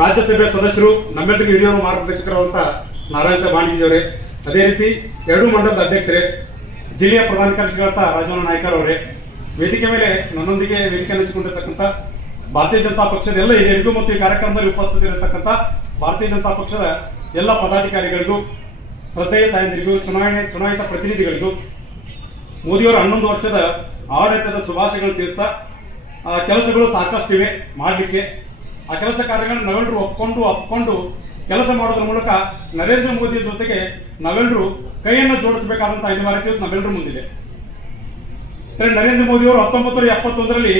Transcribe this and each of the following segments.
ರಾಜ್ಯಸಭೆ ಸದಸ್ಯರು ನಮ್ಮೆಲ್ಲರಿಗೂ ಹಿರಿಯ ಮಾರ್ಗದರ್ಶಕರಾದಂಥ ನಾರಾಯಣ ಸಾಹೇಬ್ ಬಾಣಿಜಿಯವರೇ ಅದೇ ರೀತಿ ಎರಡು ಮಂಡಲದ ಅಧ್ಯಕ್ಷರೇ, ಜಿಲ್ಲೆಯ ಪ್ರಧಾನ ಕಾರ್ಯದರ್ಶಿಗಳಂತ ರಾಜಮೋಹನ ನಾಯ್ಕರವರೇ ವೇದಿಕೆ ಮೇಲೆ ನನ್ನೊಂದಿಗೆ ವೇದಿಕೆ ಹಂಚಿಕೊಂಡಿರ್ತಕ್ಕಂಥ ಭಾರತೀಯ ಜನತಾ ಪಕ್ಷದ ಎಲ್ಲ ಹಿರಿಯರಿಗೂ ಮತ್ತು ಈ ಕಾರ್ಯಕ್ರಮದಲ್ಲಿ ಉಪಸ್ಥಿತರಿರತಕ್ಕಂಥ ಭಾರತೀಯ ಜನತಾ ಪಕ್ಷದ ಎಲ್ಲ ಪದಾಧಿಕಾರಿಗಳಿಗೂ, ಶ್ರದ್ಧೆಯ ತಾಯಂದಿರಿಗೂ, ಚುನಾವಣೆ, ಚುನಾಯಿತ ಪ್ರತಿನಿಧಿಗಳಿಗೂ, ಮೋದಿಯವರ ಹನ್ನೊಂದು ವರ್ಷದ ಆಡಳಿತದ ಶುಭಾಶಯಗಳನ್ನು ತಿಳಿಸ್ತಾ ಕೆಲಸಗಳು ಸಾಕಷ್ಟಿವೆ, ಮಾಡಲಿಕ್ಕೆ. ಆ ಕೆಲಸ ಕಾರ್ಯಗಳನ್ನು ನಾವೆಲ್ಲರೂ ಒಪ್ಕೊಂಡು ಒಪ್ಕೊಂಡು ಕೆಲಸ ಮಾಡೋದ್ರ ಮೂಲಕ ನರೇಂದ್ರ ಮೋದಿ ಜೊತೆಗೆ ನಾವೆಲ್ಲರೂ ಕೈಯನ್ನು ಜೋಡಿಸಬೇಕಾದಂತಹ ಅನಿವಾರ್ಯತೆ ನಾವೆಲ್ಲರೂ ಮುಂದಿದೆ. ನರೇಂದ್ರ ಮೋದಿ ಅವರು ಹತ್ತೊಂಬತ್ತು ಎಪ್ಪತ್ತೊಂದರಲ್ಲಿ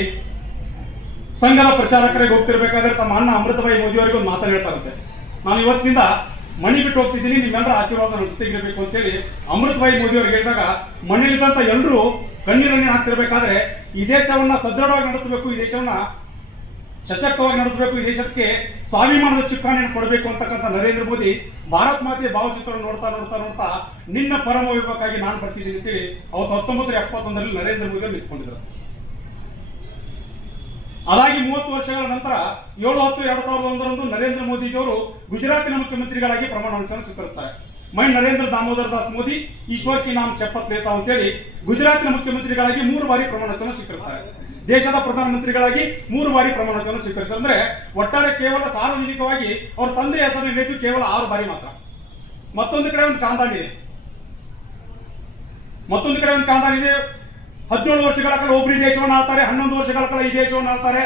ಸಂಘದ ಪ್ರಚಾರಕರಿಗೆ ಹೋಗ್ತಿರ್ಬೇಕಾದ್ರೆ ತಮ್ಮ ಅಣ್ಣ ಅಮೃತಭಾಯಿ ಮೋದಿ ಅವರಿಗೆ ಒಂದು ಮಾತನ್ನು ಹೇಳ್ತಾರಂತೆ ನಾನು ಇವತ್ತಿನಿಂದ ಮಣಿ ಬಿಟ್ಟು ಹೋಗ್ತಿದ್ದೀನಿ, ನಿಮ್ಮೆಲ್ಲರ ಆಶೀರ್ವಾದ ನನ್ನ ಜೊತೆಗಿರಬೇಕು ಅಂತೇಳಿ ಅಮೃತಭಾಯಿ ಮೋದಿ ಅವರಿಗೆ ಹೇಳಿದಾಗ ಮಣ್ಣಿಲ್ಲದಂತ ಎಲ್ಲರೂ ಕಣ್ಣೀರನ್ನೇ ಹಾಕ್ತಿರ್ಬೇಕಾದ್ರೆ ಈ ದೇಶವನ್ನ ಸದೃಢವಾಗಿ ನಡೆಸಬೇಕು, ಈ ದೇಶವನ್ನ ಸಶಕ್ತವಾಗಿ ನಡೆಸಬೇಕು ಈ ದೇಶಕ್ಕೆ ಸ್ವಾಭಿಮಾನದ ಚುಕ್ಕಾಣಿಯನ್ನು ಕೊಡಬೇಕು ಅಂತಕ್ಕಂಥ ನರೇಂದ್ರ ಮೋದಿ ಭಾರತ್ ಮಾತೆಯ ಭಾವಚಿತ್ರ ನೋಡ್ತಾ ನೋಡ್ತಾ ನೋಡ್ತಾ ನಿನ್ನ ಪರಮ ವಿಭಾಗಕ್ಕಾಗಿ ನಾನು ಬರ್ತಿದ್ದೀನಿ ಅಂತೇಳಿ ಅವತ್ತು ಹತ್ತೊಂಬತ್ತು ಎಪ್ಪತ್ತೊಂದರಲ್ಲಿ ನರೇಂದ್ರ ಮೋದಿ ನಿಂತ್ಕೊಂಡಿದ್ರು. ಅದಾಗಿ ಮೂವತ್ತು ವರ್ಷಗಳ ನಂತರ ಏಳು ಹತ್ತು ಎರಡು ಸಾವಿರದ ಒಂದರಂದು ನರೇಂದ್ರ ಮೋದಿಜಿಯವರು ಗುಜರಾತಿನ ಮುಖ್ಯಮಂತ್ರಿಗಳಾಗಿ ಪ್ರಮಾಣ ವಚನ ಸ್ವೀಕರಿಸ್ತಾರೆ. ಮೈ ನರೇಂದ್ರ ದಾಮೋದರ್ ದಾಸ್ ಮೋದಿ, ಈಶ್ವರ್ ಕಿ ನಾಮ್ ಶಪಥ್ ಲೇತಾ ಅಂತೇಳಿ ಗುಜರಾತಿನ ಮುಖ್ಯಮಂತ್ರಿಗಳಾಗಿ ಮೂರು ಬಾರಿ ಪ್ರಮಾಣ ವಚನ ಸ್ವೀಕರಿಸ್ತಾರೆ. ದೇಶದ ಪ್ರಧಾನಮಂತ್ರಿಗಳಾಗಿ ಮೂರು ಬಾರಿ ಪ್ರಮಾಣ ವಚನ ಸ್ವೀಕರಿಸಿದ್ರು. ಅಂದ್ರೆ ಒಟ್ಟಾರೆ ಕೇವಲ ಸಾರ್ವಜನಿಕವಾಗಿ ಅವ್ರ ತಂದೆ ಹೆಸರು ಹೇಳಿದ್ದು ಕೇವಲ ಆರು ಬಾರಿ ಮಾತ್ರ. ಮತ್ತೊಂದು ಕಡೆ ಒಂದು ಕಾಂದಾಣಿದೆ ಮತ್ತೊಂದು ಕಡೆ ಒಂದು ಕಾಂದಾಣಿದೆ ಹದಿನೇಳು ವರ್ಷಗಳ ಕಾಲ ಒಬ್ರು ಈ ದೇಶವನ್ನು ಆಳ್ತಾರೆ, ಹನ್ನೊಂದು ವರ್ಷಗಳ ಕಾಲ ಈ ದೇಶವನ್ನು ಆಳ್ತಾರೆ.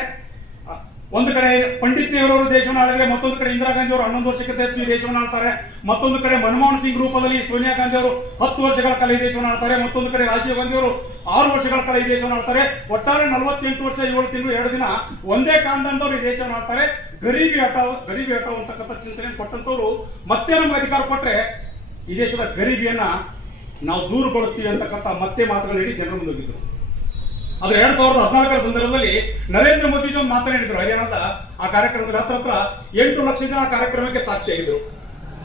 ಒಂದು ಕಡೆ ಪಂಡಿತ್ ನೆಹರು ಅವರು ದೇಶವನ್ನು ಆಳಿದ್ರೆ, ಮತ್ತೊಂದು ಕಡೆ ಇಂದಿರಾ ಗಾಂಧಿ ಅವರು ಹನ್ನೊಂದು ವರ್ಷಕ್ಕಿಂತ ಹೆಚ್ಚು ದೇಶವನ್ನು ಆಳ್ತಾರೆ. ಮತ್ತೊಂದು ಕಡೆ ಮನಮೋಹನ್ ಸಿಂಗ್ ರೂಪದಲ್ಲಿ ಸೋನಿಯಾ ಗಾಂಧಿ ಅವರು ಹತ್ತು ವರ್ಷಗಳ ಕಾಲ ಈ ದೇಶವನ್ನು ಆಳ್ತಾರೆ. ಮತ್ತೊಂದು ಕಡೆ ರಾಜೀವ್ ಗಾಂಧಿ ಅವರು ಆರು ವರ್ಷಗಳ ಕಾಲ ಈ ದೇಶವನ್ನು ಆಳ್ತಾರೆ. ಒಟ್ಟಾರೆ ನಲವತ್ತೆಂಟು ವರ್ಷ, ಏಳು ತಿಂಗಳು, ಎರಡು ದಿನ ಒಂದೇ ಕಾಂದಂದವರು ಈ ದೇಶವನ್ನು ಆಳ್ತಾರೆ. ಗರೀಬಿ ಹಟಾವ್ ಗರೀಬಿ ಹಟಾವ್ ಅಂತಕ್ಕಂಥ ಚಿಂತನೆ ಕೊಟ್ಟಂತವ್ರು ಮತ್ತೆ ನಮ್ಗೆ ಅಧಿಕಾರ ಕೊಟ್ಟರೆ ಈ ದೇಶದ ಗರೀಬಿಯನ್ನ ನಾವು ದೂರುಗೊಳಿಸ್ತೀವಿ ಅಂತಕ್ಕಂಥ ಮತ್ತೆ ಮಾತುಗಳು ಹೇಳಿ ಜನರ ಮುಂದೆ ಹೋಗಿದ್ರು. ಆದ್ರೆ ಎರಡ್ ಸಾವಿರದ ಹದಿನಾಲ್ಕರ ಸಂದರ್ಭದಲ್ಲಿ ನರೇಂದ್ರ ಮೋದಿ ಒಂದು ಮಾತನಾಡಿದ್ರು ಹರಿಯಾಣದ ಆ ಕಾರ್ಯಕ್ರಮದಲ್ಲಿ ಹತ್ರ ಹತ್ರ ಎಂಟು ಲಕ್ಷ ಜನ ಆ ಕಾರ್ಯಕ್ರಮಕ್ಕೆ ಸಾಕ್ಷಿಯಾಗಿದ್ರು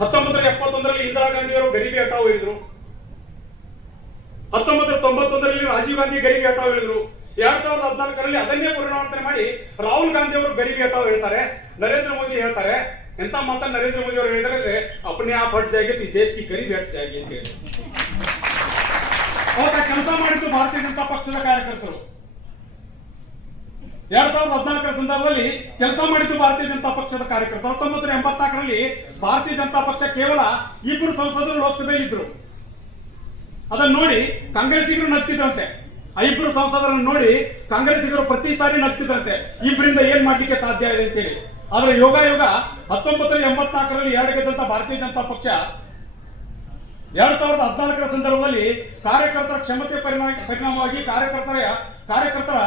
ಹತ್ತೊಂಬತ್ತರ ಎಪ್ಪತ್ತೊಂದರಲ್ಲಿ ಇಂದಿರಾ ಗಾಂಧಿ ಅವರು ಗರಿಬಿ ಹಟಾವ್ ಹೇಳಿದ್ರು. ಹತ್ತೊಂಬತ್ತರ ತೊಂಬತ್ತೊಂದರಲ್ಲಿ ರಾಜೀವ್ ಗಾಂಧಿ ಗರಿಬಿ ಹಟಾವ್ ಹೇಳಿದ್ರು. ಎರಡ್ ಸಾವಿರದ ಹದಿನಾಲ್ಕರಲ್ಲಿ ಅದನ್ನೇ ಪರಿಣಾಮನೆ ಮಾಡಿ ರಾಹುಲ್ ಗಾಂಧಿ ಅವರು ಗರಿಬಿ ಹಟಾವ್ ಹೇಳ್ತಾರೆ. ನರೇಂದ್ರ ಮೋದಿ ಹೇಳ್ತಾರೆ. ಎಂತ ಮಾತನ್ನ ನರೇಂದ್ರ ಮೋದಿ ಅವರು ಹೇಳಿದ್ರೆ ಅಪನೆ ಆ ಜಾಗಿ ಈ ದೇಶಕ್ಕೆ ಗರೀಬಿ ಹಟ್ ಜಾಗಿ ಅಂತ ಹೇಳಿ ಅವತ್ತ ಕೆಲಸ ಮಾಡಿದ್ದು ಭಾರತೀಯ ಜನತಾ ಪಕ್ಷದ ಕಾರ್ಯಕರ್ತರು. ಎರಡ್ ಸಾವಿರದ ಹದಿನಾಲ್ಕರ ಸಂದರ್ಭದಲ್ಲಿ ಕೆಲಸ ಮಾಡಿದ್ದು ಭಾರತೀಯ ಜನತಾ ಪಕ್ಷದ ಕಾರ್ಯಕರ್ತರು. ಹತ್ತೊಂಬತ್ತು ಎಂಬತ್ನಾಲ್ಕರಲ್ಲಿ ಭಾರತೀಯ ಜನತಾ ಪಕ್ಷ ಕೇವಲ ಇಬ್ಬರು ಸಂಸದರು ಲೋಕಸಭೆಯಲ್ಲಿ ಇದ್ರು. ಅದನ್ನ ನೋಡಿ ಕಾಂಗ್ರೆಸ್ಸಿಗರು ಆ ಇಬ್ಬರು ಸಂಸದರನ್ನು ನೋಡಿ ಕಾಂಗ್ರೆಸ್ಸಿಗರು ಪ್ರತಿ ಸಾರಿ ನಗ್ತಿದ್ರಂತೆ. ಇಬ್ಬರಿಂದ ಏನ್ ಮಾಡ್ಲಿಕ್ಕೆ ಸಾಧ್ಯ ಇದೆ ಅಂತೇಳಿ. ಆದ್ರೆ ಯೋಗ ಯೋಗ ಹತ್ತೊಂಬತ್ತು ಎಂಬತ್ನಾಲ್ಕರಲ್ಲಿ ಎರಡು ಭಾರತೀಯ ಜನತಾ ಪಕ್ಷ ಎರಡ್ ಸಾವಿರದ ಹದಿನಾಲ್ಕರ ಸಂದರ್ಭದಲ್ಲಿ ಕಾರ್ಯಕರ್ತರ ಕ್ಷಮತೆ ಪರಿಣಾಮ ಪರಿಣಾಮವಾಗಿ ಕಾರ್ಯಕರ್ತರ ಕಾರ್ಯಕರ್ತರ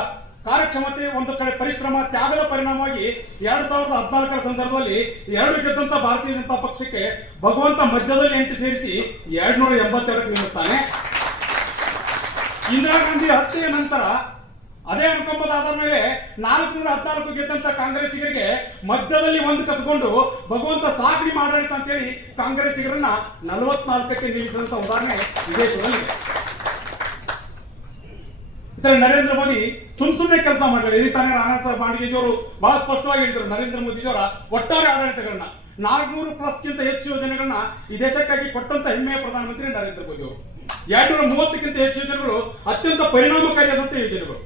ಕಾರ್ಯಕ್ಷಮತೆ ಒಂದು ಕಡೆ ಪರಿಶ್ರಮ ತ್ಯಾಗದ ಪರಿಣಾಮವಾಗಿ ಎರಡ್ ಸಾವಿರದ ಹದಿನಾಲ್ಕರ ಸಂದರ್ಭದಲ್ಲಿ ಎರಡು ಗೆದ್ದಂತ ಭಾರತೀಯ ಜನತಾ ಪಕ್ಷಕ್ಕೆ ಭಗವಂತ ಮಧ್ಯದಲ್ಲಿ ಎಂಟು ಸೇರಿಸಿ ಎರಡ್ ನೂರ ಎಂಬತ್ತೆರಡಕ್ಕೆ ನಿಲ್ಲುತ್ತಾನೆ. ಇಂದಿರಾ ಗಾಂಧಿ ಹತ್ಯೆಯ ನಂತರ ಅದೇ ಅನುಕಂಪದ ಆಧಾರ ಮೇಲೆ ನಾಲ್ಕುನೂರ ಹದಿನಾಲ್ಕು ಗೆದ್ದಂತ ಕಾಂಗ್ರೆಸ್ಸಿಗರಿಗೆ ಮಧ್ಯದಲ್ಲಿ ಒಂದು ಕಸ್ಕೊಂಡು ಭಗವಂತ ಸಾಕಣಿ ಮಾಡಾಡಿತ ಅಂತೇಳಿ ಕಾಂಗ್ರೆಸ್ಸಿಗರನ್ನ ನಲವತ್ನಾಲ್ಕಕ್ಕೆ ನಿಲ್ಲಿಸಿದಂತ ಉದಾಹರಣೆ ವಿದೇಶದಲ್ಲಿ ಇದರಲ್ಲಿ ನರೇಂದ್ರ ಮೋದಿ ಸುಮ್ ಸುಮ್ಮನೆ ಕೆಲಸ ಮಾಡಲಿಲ್ಲ ಇಲ್ಲಿ ತಾನೇ ರಾಣಾ ಸಾಹೇಬ್ ಅವರು ಬಹಳ ಸ್ಪಷ್ಟವಾಗಿ ಹೇಳಿದರು. ನರೇಂದ್ರ ಮೋದಿಜಿಯವರ ಒಟ್ಟಾರೆ ಆಡಳಿತಗಳನ್ನ, ನಾಲ್ಕುನೂರು ಪ್ಲಸ್ಗಿಂತ ಹೆಚ್ಚು ಯೋಜನೆಗಳನ್ನ ಈ ದೇಶಕ್ಕಾಗಿ ಕೊಟ್ಟಂತ ಹೆಮ್ಮೆಯ ಪ್ರಧಾನಮಂತ್ರಿ ನರೇಂದ್ರ ಮೋದಿ ಅವರು ಎರಡ್ನೂರ ಮೂವತ್ತಕ್ಕಿಂತ ಹೆಚ್ಚು ಯೋಜನೆಗಳು ಅತ್ಯಂತ ಪರಿಣಾಮಕಾರಿಯಾದಂತ ಯೋಜನೆಗಳು.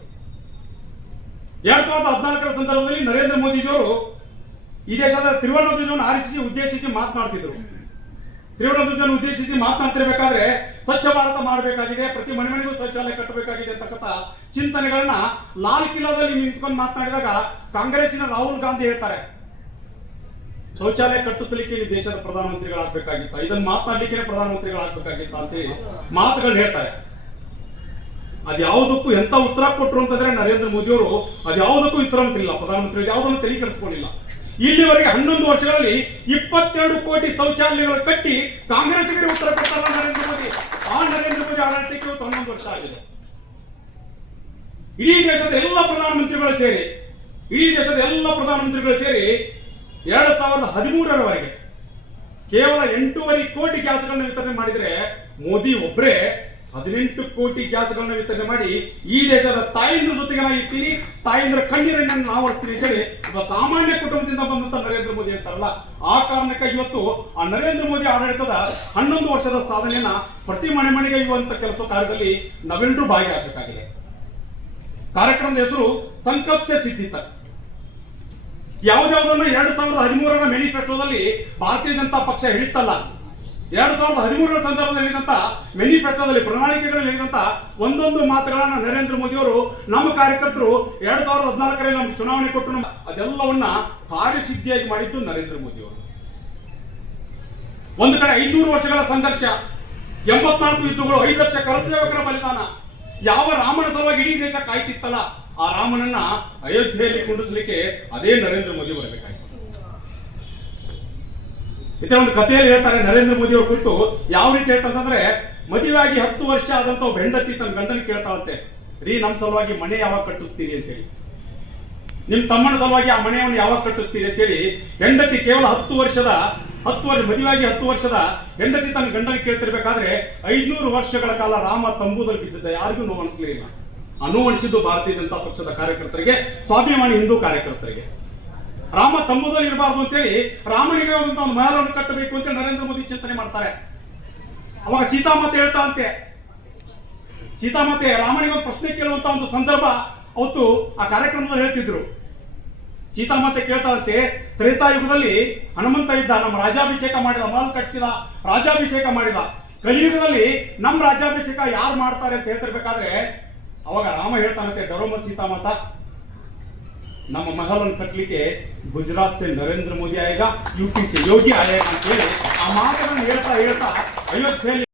ಎರಡ್ ಸಾವಿರದ ಹದಿನಾಲ್ಕರ ಸಂದರ್ಭದಲ್ಲಿ ನರೇಂದ್ರ ಮೋದಿಜಿಯವರು ಈ ದೇಶದ ತ್ರಿವರ್ಣ ಆರಿಸಿ ಉದ್ದೇಶಿಸಿ ಮಾತನಾಡ್ತಿದ್ರು. ತ್ರಿವರ್ಣ ಧ್ವಜವನ್ನು ಉದ್ದೇಶಿಸಿ ಮಾತನಾಡ್ತಿರ್ಬೇಕಾದ್ರೆ ಸ್ವಚ್ಛ ಭಾರತ ಮಾಡಬೇಕಾಗಿದೆ, ಪ್ರತಿ ಮನೆ ಮನೆಗೂ ಶೌಚಾಲಯ ಕಟ್ಟಬೇಕಾಗಿದೆ ಅಂತಕ್ಕಂಥ ಚಿಂತನೆಗಳನ್ನ ಲಾಲ್ ಕಿಲಾದಲ್ಲಿ ನಿಂತ್ಕೊಂಡು ಮಾತನಾಡಿದಾಗ ಕಾಂಗ್ರೆಸ್ಸಿನ ರಾಹುಲ್ ಗಾಂಧಿ ಹೇಳ್ತಾರೆ. ಶೌಚಾಲಯ ಕಟ್ಟಿಸಲಿಕ್ಕೆ ಈ ದೇಶದ ಪ್ರಧಾನಮಂತ್ರಿಗಳಾಗಬೇಕಾಗಿತ್ತ? ಇದನ್ನು ಮಾತನಾಡಲಿಕ್ಕೆ ಪ್ರಧಾನಮಂತ್ರಿಗಳಾಗಬೇಕಾಗಿತ್ತ ಅಂತೇಳಿ ಮಾತುಗಳು ಹೇಳ್ತಾರೆ. ಅದ್ಯಾವುದಕ್ಕೂ ಎಂತ ಉತ್ತರ ಕೊಟ್ಟರು ಅಂತಂದ್ರೆ ನರೇಂದ್ರ ಮೋದಿ ಅವರು ಅದ್ಯಾವುದಕ್ಕೂ ವಿಶ್ರಮಿಸಲಿಲ್ಲ. ಪ್ರಧಾನಮಂತ್ರಿ ಯಾವುದನ್ನು ತಲೆ ಕೆಡಿಸ್ಕೊಂಡಿಲ್ಲ ಇಲ್ಲಿವರೆಗೆ ಹನ್ನೊಂದು ವರ್ಷಗಳಲ್ಲಿ ಇಪ್ಪತ್ತೆರಡು ಕೋಟಿ ಶೌಚಾಲಯಗಳು ಕಟ್ಟಿ ಕಾಂಗ್ರೆಸ್ಗೆ ಉತ್ತರ ಕೊಡ್ತಾರ ನರೇಂದ್ರ ಮೋದಿ. ಆ ನರೇಂದ್ರ ಮೋದಿ ಆಡಳಿತಕ್ಕೆ ಹನ್ನೊಂದು ವರ್ಷ ಆಗಿದೆ. ಇಡೀ ದೇಶದ ಎಲ್ಲ ಪ್ರಧಾನಮಂತ್ರಿಗಳು ಸೇರಿ, ಇಡೀ ದೇಶದ ಎಲ್ಲ ಪ್ರಧಾನಮಂತ್ರಿಗಳು ಸೇರಿ ಎರಡ್ ಸಾವಿರದ ಹದಿಮೂರರವರೆಗೆ ಕೇವಲ ಎಂಟೂವರೆ ಕೋಟಿ ಗ್ಯಾಸ್ಗಳನ್ನ ವಿತರಣೆ ಮಾಡಿದ್ರೆ ಮೋದಿ ಒಬ್ಬರೇ ಹದಿನೆಂಟು ಕೋಟಿ ಗ್ಯಾಸ್ಗಳನ್ನ ವಿತರಣೆ ಮಾಡಿ ಈ ದೇಶದ ತಾಯಂದ್ರ ಜೊತೆಗೆ ನಾ ಇರ್ತೀನಿ ತಾಯಂದ್ರ ಕಣ್ಣೀರನ್ನ ನಾವು ಆವರ್ತೀನಿ ಅಂತೇಳಿ ಒಬ್ಬ ಸಾಮಾನ್ಯ ಕುಟುಂಬದಿಂದ ಬಂದಂತ ನರೇಂದ್ರ ಮೋದಿ ಅಂತಾರಲ್ಲ. ಆ ಕಾರಣಕ್ಕೆ ಇವತ್ತು ಆ ನರೇಂದ್ರ ಮೋದಿ ಆಡಳಿತದ ಹನ್ನೊಂದು ವರ್ಷದ ಸಾಧನೆಯನ್ನ ಪ್ರತಿ ಮನೆ ಮನೆಗೆ ಇರುವಂತ ಕೆಲಸ ಕಾರ್ಯದಲ್ಲಿ ನಾವೆಲ್ಲರೂ ಭಾಗಿಯಾಗಬೇಕಾಗಿದೆ. ಕಾರ್ಯಕ್ರಮದ ಹೆಸರು ಸಂಕಲ್ಪ ಸಿದ್ಧಿತ. ಯಾವ್ದಾವ್ದನ್ನ ಎರಡ್ ಸಾವಿರದ ಹದಿಮೂರರ ಮ್ಯಾನಿಫೆಸ್ಟೋದಲ್ಲಿ ಭಾರತೀಯ ಜನತಾ ಪಕ್ಷ ಹೇಳಿತ್ತಲ್ಲ ಎರಡ್ ಸಾವಿರದ ಹದಿಮೂರರ ಸಂದರ್ಭದಲ್ಲಿ ಹೇಳಿದಂತ ಮೆನಿಫೆಸ್ಟೋದಲ್ಲಿ ಪ್ರಣಾಳಿಕೆಗಳಲ್ಲಿ ಹೇಳಿದಂತ ಒಂದೊಂದು ಮಾತುಗಳನ್ನು ನರೇಂದ್ರ ಮೋದಿ ಅವರು ನಮ್ಮ ಕಾರ್ಯಕರ್ತರು ಎರಡ್ ಸಾವಿರದ ಹದಿನಾಲ್ಕರಲ್ಲಿ ನಮ್ಮ ಚುನಾವಣೆ ಕೊಟ್ಟು ನಮ್ಮ ಅದೆಲ್ಲವನ್ನ ಕಾರ್ಯಸಿದ್ಧಿಯಾಗಿ ಮಾಡಿದ್ದು ನರೇಂದ್ರ ಮೋದಿ ಅವರು ಒಂದು ಕಡೆ ಐನೂರು ವರ್ಷಗಳ ಸಂಘರ್ಷ, ಎಂಬತ್ನಾಲ್ಕು ಯುದ್ಧಗಳು, ಐದು ಲಕ್ಷ ಕರಸೇವಕರ ಬಲಿದಾನ. ಯಾವ ರಾಮನ ಸಲುವಾಗಿ ಇಡೀ ದೇಶ ಕಾಯ್ತಿತ್ತಲ್ಲ, ಆ ರಾಮನನ್ನ ಅಯೋಧ್ಯೆಯಲ್ಲಿ ಕುಂಡಿಸಲಿಕ್ಕೆ ಅದೇ ನರೇಂದ್ರ ಮೋದಿ ಬರಬೇಕಾಯ್ತು ಇದರ ಒಂದು ಕಥೆಯಲ್ಲಿ ಹೇಳ್ತಾರೆ ನರೇಂದ್ರ ಮೋದಿ ಅವ್ರ ಕುರಿತು. ಯಾವ ರೀತಿ ಹೇಳ್ತಂತಂದ್ರೆ ಮದುವೆ ಆಗಿ ಹತ್ತು ವರ್ಷ ಆದಂತ ಒಬ್ಬ ಹೆಂಡತಿ ತನ್ನ ಗಂಡನ ಕೇಳ್ತಾಳಂತೆ, ರೀ ನಮ್ಮ ಸಲುವಾಗಿ ಮನೆ ಯಾವಾಗ ಕಟ್ಟಿಸ್ತೀರಿ ಅಂತೇಳಿ. ನಿಮ್ ತಮ್ಮನ ಸಲುವಾಗಿ ಆ ಮನೆಯನ್ನು ಯಾವಾಗ ಕಟ್ಟಿಸ್ತೀರಿ ಅಂತೇಳಿ, ಹೆಂಡತಿ ಕೇವಲ ಹತ್ತು ವರ್ಷದ, ಹತ್ತು ವರ್ಷ, ಮದುವೆಯಾಗಿ ಹತ್ತು ವರ್ಷದ ಹೆಂಡತಿ ತನ್ನ ಗಂಡನ ಕೇಳ್ತಿರ್ಬೇಕಾದ್ರೆ ಐದ್ನೂರು ವರ್ಷಗಳ ಕಾಲ ರಾಮ ತಂಬುದಲ್ಲಿ ಬಿದ್ದಿದ್ದ, ಯಾರಿಗೂ ನೋವು ಅನಿಸ್ಲಿಲ್ಲ. ನೋವು ಭಾರತೀಯ ಜನತಾ ಪಕ್ಷದ ಕಾರ್ಯಕರ್ತರಿಗೆ, ಸ್ವಾಭಿಮಾನಿ ಹಿಂದೂ ಕಾರ್ಯಕರ್ತರಿಗೆ. ರಾಮ ತಂಬುದಲ್ಲಿ ಇರಬಾರ್ದು ಅಂತೇಳಿ ರಾಮನಿಗೆ ಒಂದು ಮಹಲನ್ನು ಕಟ್ಟಬೇಕು ಅಂತ ನರೇಂದ್ರ ಮೋದಿ ಚಿಂತನೆ ಮಾಡ್ತಾರೆ. ಅವಾಗ ಸೀತಾಮಾತೆ ಹೇಳ್ತಾ ಅಂತೆ. ಸೀತಾಮಾತೆ, ರಾಮನಿಗೆ ಒಂದು ಪ್ರಶ್ನೆ ಕೇಳುವಂತ ಒಂದು ಸಂದರ್ಭ ಅವತ್ತು ಆ ಕಾರ್ಯಕ್ರಮದಲ್ಲಿ ಹೇಳ್ತಿದ್ರು. ಸೀತಾಮಾತೆ ಕೇಳ್ತಾರಂತೆ ತ್ರೇತಾಯುಗದಲ್ಲಿ ಹನುಮಂತ ಇದ್ದ, ನಮ್ಮ ರಾಜಾಭಿಷೇಕ ಮಾಡಿದ ಮಹಲ್ ಕಟ್ಟಿಸಿದ ರಾಜಾಭಿಷೇಕ ಮಾಡಿದ, ಕಲಿಯುಗದಲ್ಲಿ ನಮ್ಮ ರಾಜಾಭಿಷೇಕ ಯಾರು ಮಾಡ್ತಾರೆ ಅಂತ ಹೇಳ್ತಿರ್ಬೇಕಾದ್ರೆ, ಅವಾಗ ರಾಮ ಹೇಳ್ತಾನಂತೆ ಡರೋಮ ಸೀತಾಮಾತ ನಮ್ಮ ಮಹಲನ್ನು ಕಟ್ಟಲಿಕ್ಕೆ ಗುಜರಾತ್ ಸೆ ನರೇಂದ್ರ ಮೋದಿ ಆಯೋಗ ಯು ಪಿ ಸಿ ಯೋಗಿ ಆಯೋಗ ಅಂತ ಹೇಳಿ ಆ ಮಾತನ್ನು ಹೇಳ್ತಾ ಹೇಳ್ತಾ ಅಯೋಧ್ಯೆಯಲ್ಲಿ